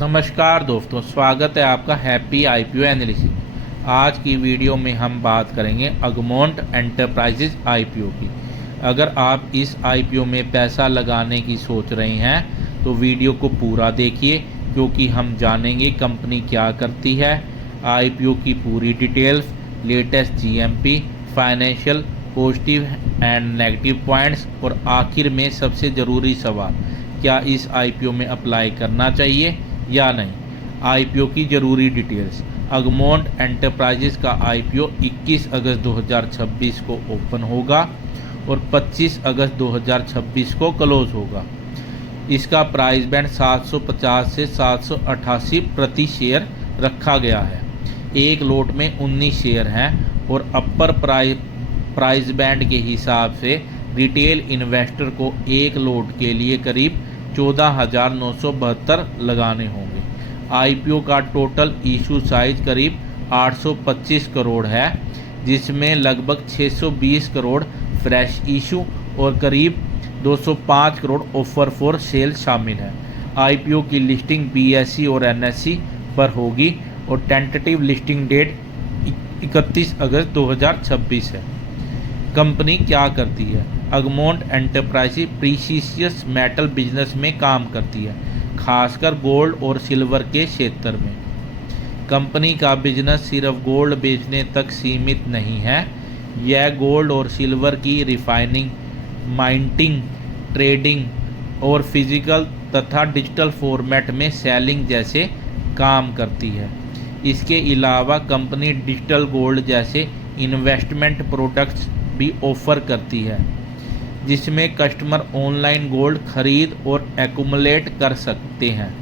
नमस्कार दोस्तों, स्वागत है आपका हैप्पी आईपीओ एनालिसिस। आज की वीडियो में हम बात करेंगे अगमोंट एंटरप्राइजेज आईपीओ की। अगर आप इस आईपीओ में पैसा लगाने की सोच रहे हैं तो वीडियो को पूरा देखिए, क्योंकि हम जानेंगे कंपनी क्या करती है, आईपीओ की पूरी details, latest GMP, financial, positive and negative points और आखिर में सबसे ज़रूरी सवाल, क्या इस आईपीओ में अप्लाई करना चाहिए या नहीं। आईपीओ की ज़रूरी डिटेल्स। अगमोंट एंटरप्राइजेज का आईपीओ 21 अगस्त 2026 को ओपन होगा और 25 अगस्त 2026 को क्लोज होगा। इसका प्राइस बैंड 750 से 788 प्रति शेयर रखा गया है। एक लोट में 19 शेयर हैं और अपर प्राइस बैंड के हिसाब से रिटेल इन्वेस्टर को एक लोट के लिए करीब 14,972 लगाने होंगे। आईपीओ का टोटल इशू साइज करीब 825 करोड़ है, जिसमें लगभग 620 करोड़ फ्रेश इशू और करीब 205 करोड़ ऑफर फॉर सेल शामिल है। आईपीओ की लिस्टिंग बीएसई और एनएसई पर होगी और टेंटेटिव लिस्टिंग डेट 31 अगस्त 2026 है। कंपनी क्या करती है? अगमोंट एंटरप्राइजेज प्रीशियस मेटल बिजनेस में काम करती है, खासकर गोल्ड और सिल्वर के क्षेत्र में। कंपनी का बिजनेस सिर्फ गोल्ड बेचने तक सीमित नहीं है, यह गोल्ड और सिल्वर की रिफाइनिंग, माइंटिंग, ट्रेडिंग और फिजिकल तथा डिजिटल फॉर्मेट में सेलिंग जैसे काम करती है। इसके अलावा कंपनी डिजिटल गोल्ड जैसे इन्वेस्टमेंट प्रोडक्ट्स भी ऑफर करती है, जिसमें कस्टमर ऑनलाइन गोल्ड खरीद और एक्युमुलेट कर सकते हैं।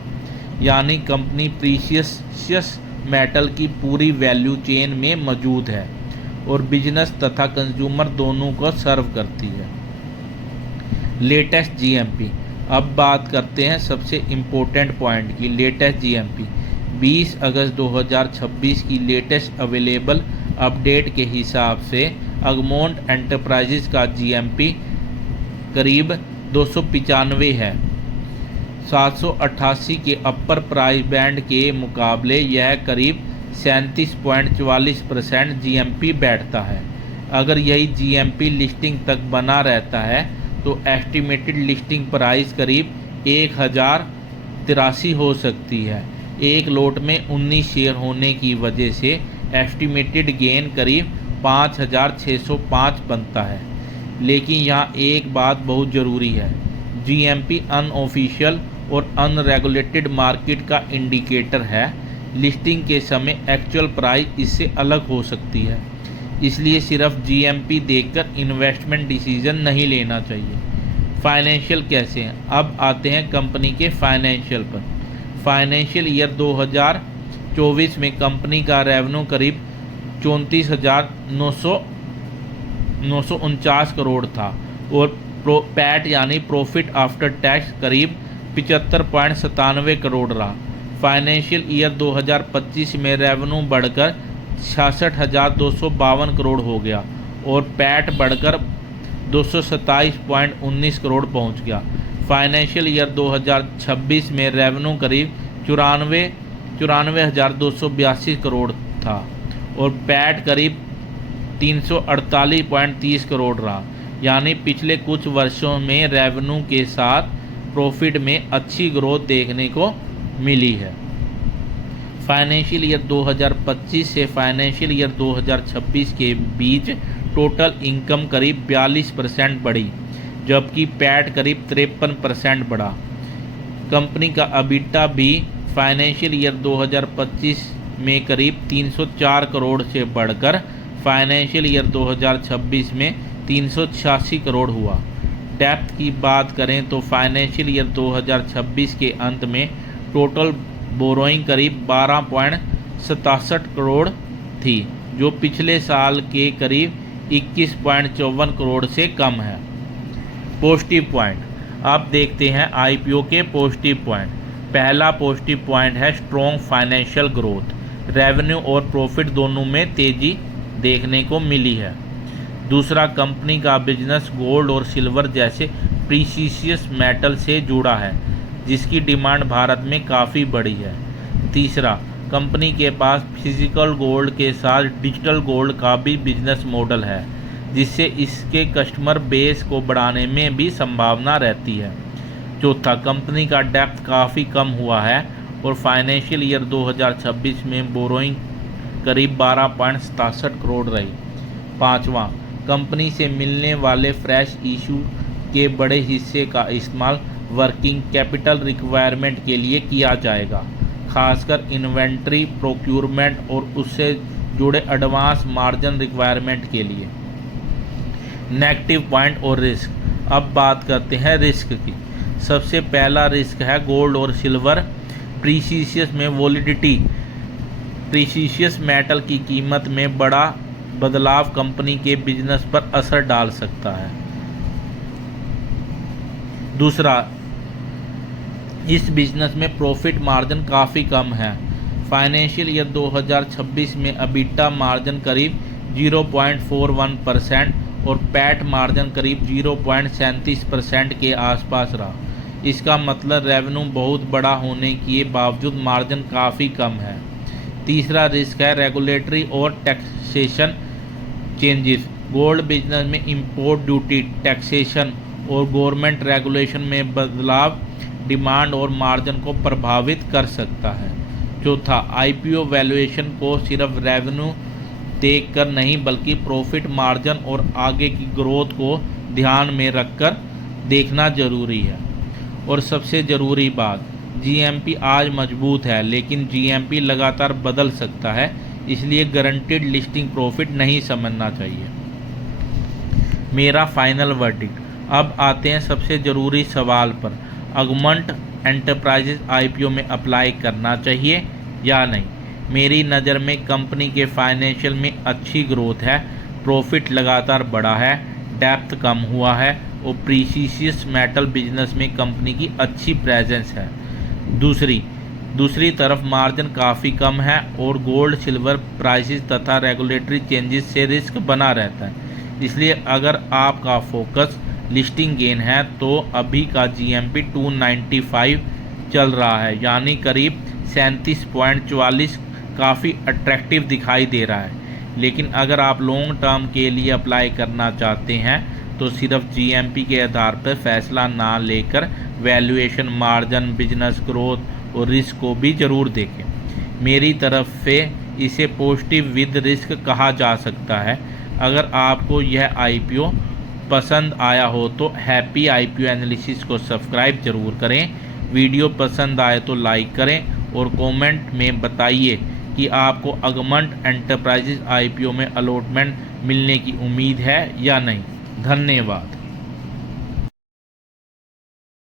यानी कंपनी प्रीशियस मेटल की पूरी वैल्यू चेन में मौजूद है और बिजनेस तथा कंज्यूमर दोनों को सर्व करती है। Latest GMP. अब बात करते हैं सबसे इम्पोर्टेंट पॉइंट की, लेटेस्ट जीएमपी। 20 अगस्त 2026 की लेटेस्ट अवेलेबल अपडेट के हिसाब से अगमोंट एंटरप्राइजेज का जीएमपी करीब 295 है। 788 के अपर प्राइस बैंड के मुकाबले यह करीब 37.44% जीएमपी बैठता है। अगर यही जीएमपी लिस्टिंग तक बना रहता है तो एस्टिमेटेड लिस्टिंग प्राइस करीब 1083 हो सकती है। एक लोट में 19 शेयर होने की वजह से एस्टिमेटेड गेन करीब 5,605 बनता है। लेकिन यहाँ एक बात बहुत ज़रूरी है, जीएमपी अनऑफिशियल और अनरेगुलेटेड मार्केट का इंडिकेटर है। लिस्टिंग के समय एक्चुअल प्राइस इससे अलग हो सकती है, इसलिए सिर्फ जीएमपी देखकर इन्वेस्टमेंट डिसीजन नहीं लेना चाहिए। फाइनेंशियल कैसे हैं? अब आते हैं कंपनी के फाइनेंशियल पर। फाइनेंशियल ईयर 2024 में कंपनी का रेवेन्यू करीब 34,949 करोड़ था और पैट यानी प्रॉफिट आफ्टर टैक्स करीब 75.97 करोड़ रहा। फाइनेंशियल ईयर 2025 में रेवेन्यू बढ़कर 66,252 करोड़ हो गया और पैट बढ़कर 227.19 करोड़ पहुंच गया। फाइनेंशियल ईयर 2026 में रेवेन्यू करीब 94,282 करोड़ था और पैट करीब 348.30 करोड़ रहा। यानी पिछले कुछ वर्षों में रेवेन्यू के साथ प्रॉफिट में अच्छी ग्रोथ देखने को मिली है। फाइनेंशियल ईयर 2025 से फाइनेंशियल ईयर 2026 के बीच टोटल इनकम करीब 42% बढ़ी, जबकि पैट करीब 53% बढ़ा। कंपनी का EBITDA भी फाइनेंशियल ईयर 2025 में करीब 304 करोड़ से बढ़कर फाइनेंशियल ईयर 2026 में 386 करोड़ हुआ। डेप्थ की बात करें तो फाइनेंशियल ईयर 2026 के अंत में टोटल बोरोइंग करीब 12.67 करोड़ थी, जो पिछले साल के करीब 21.54 करोड़ से कम है। Positive point. अब देखते हैं आईपीओ के पॉजिटिव पॉइंट। पहला पॉजिटिव पॉइंट है स्ट्रॉन्ग फाइनेंशियल ग्रोथ। रेवेन्यू और प्रॉफिट दोनों में तेज़ी देखने को मिली है। दूसरा, कंपनी का बिजनेस गोल्ड और सिल्वर जैसे प्रीशियस मेटल से जुड़ा है, जिसकी डिमांड भारत में काफ़ी बड़ी है। तीसरा, कंपनी के पास फिजिकल गोल्ड के साथ डिजिटल गोल्ड का भी बिजनेस मॉडल है, जिससे इसके कस्टमर बेस को बढ़ाने में भी संभावना रहती है। चौथा, कंपनी का डेप्थ काफ़ी कम हुआ है और फाइनेंशियल ईयर 2026 में बोरोइंग करीब 12.67 करोड़ रही। पाँचवा, कंपनी से मिलने वाले फ्रेश इशू के बड़े हिस्से का इस्तेमाल वर्किंग कैपिटल रिक्वायरमेंट के लिए किया जाएगा, खासकर इन्वेंट्री प्रोक्यूरमेंट और उससे जुड़े एडवांस मार्जिन रिक्वायरमेंट के लिए। नेगेटिव पॉइंट और रिस्क। अब बात करते हैं रिस्क की। सबसे पहला रिस्क है गोल्ड और सिल्वर प्रीशियस में वोलिडिटी। प्रीशियस मेटल की कीमत में बड़ा बदलाव कंपनी के बिजनेस पर असर डाल सकता है। दूसरा, इस बिजनेस में प्रॉफिट मार्जिन काफ़ी कम है। फाइनेंशियल ईयर 2026 में अबिटा मार्जिन करीब 0.41% और पैट मार्जिन करीब 0.37% के आसपास रहा। इसका मतलब रेवेन्यू बहुत बड़ा होने के बावजूद मार्जिन काफ़ी कम है। तीसरा रिस्क है रेगुलेटरी और टैक्सेशन चेंजेस। गोल्ड बिजनेस में इंपोर्ट ड्यूटी, टैक्सेशन और गवर्नमेंट रेगुलेशन में बदलाव डिमांड और मार्जिन को प्रभावित कर सकता है। चौथा, आईपीओ वैल्यूएशन को सिर्फ रेवेन्यू देखकर नहीं बल्कि प्रॉफिट मार्जिन और आगे की ग्रोथ को ध्यान में रखकर देखना जरूरी है। और सबसे ज़रूरी बात, जीएमपी आज मजबूत है लेकिन जीएमपी लगातार बदल सकता है, इसलिए गारंटीड लिस्टिंग प्रॉफिट नहीं समझना चाहिए। मेरा फाइनल वर्डिक्ट। अब आते हैं सबसे ज़रूरी सवाल पर, अगमंट एंटरप्राइजेज आईपीओ में अप्लाई करना चाहिए या नहीं। मेरी नज़र में कंपनी के फाइनेंशियल में अच्छी ग्रोथ है, प्रॉफिट लगातार बढ़ा है, डेप्थ कम हुआ है और प्रीशियस मेटल बिजनेस में कंपनी की अच्छी प्रेजेंस है। दूसरी तरफ मार्जिन काफ़ी कम है और गोल्ड सिल्वर प्राइसेस तथा रेगुलेटरी चेंजेस से रिस्क बना रहता है। इसलिए अगर आपका फोकस लिस्टिंग गेन है तो अभी का जीएमपी 295 चल रहा है, यानी करीब 37.44 काफ़ी अट्रैक्टिव दिखाई दे रहा है। लेकिन अगर आप लॉन्ग टर्म के लिए अप्लाई करना चाहते हैं तो सिर्फ जीएमपी के आधार पर फैसला ना लेकर वैल्यूएशन, मार्जिन, बिजनेस ग्रोथ और रिस्क को भी ज़रूर देखें। मेरी तरफ से इसे पॉजिटिव विद रिस्क कहा जा सकता है। अगर आपको यह आईपीओ पसंद आया हो तो हैप्पी आईपीओ एनालिसिस को सब्सक्राइब जरूर करें। वीडियो पसंद आए तो लाइक करें और कमेंट में बताइए कि आपको अगमंट एंटरप्राइजेज आईपीओ में अलॉटमेंट मिलने की उम्मीद है या नहीं। धन्यवाद।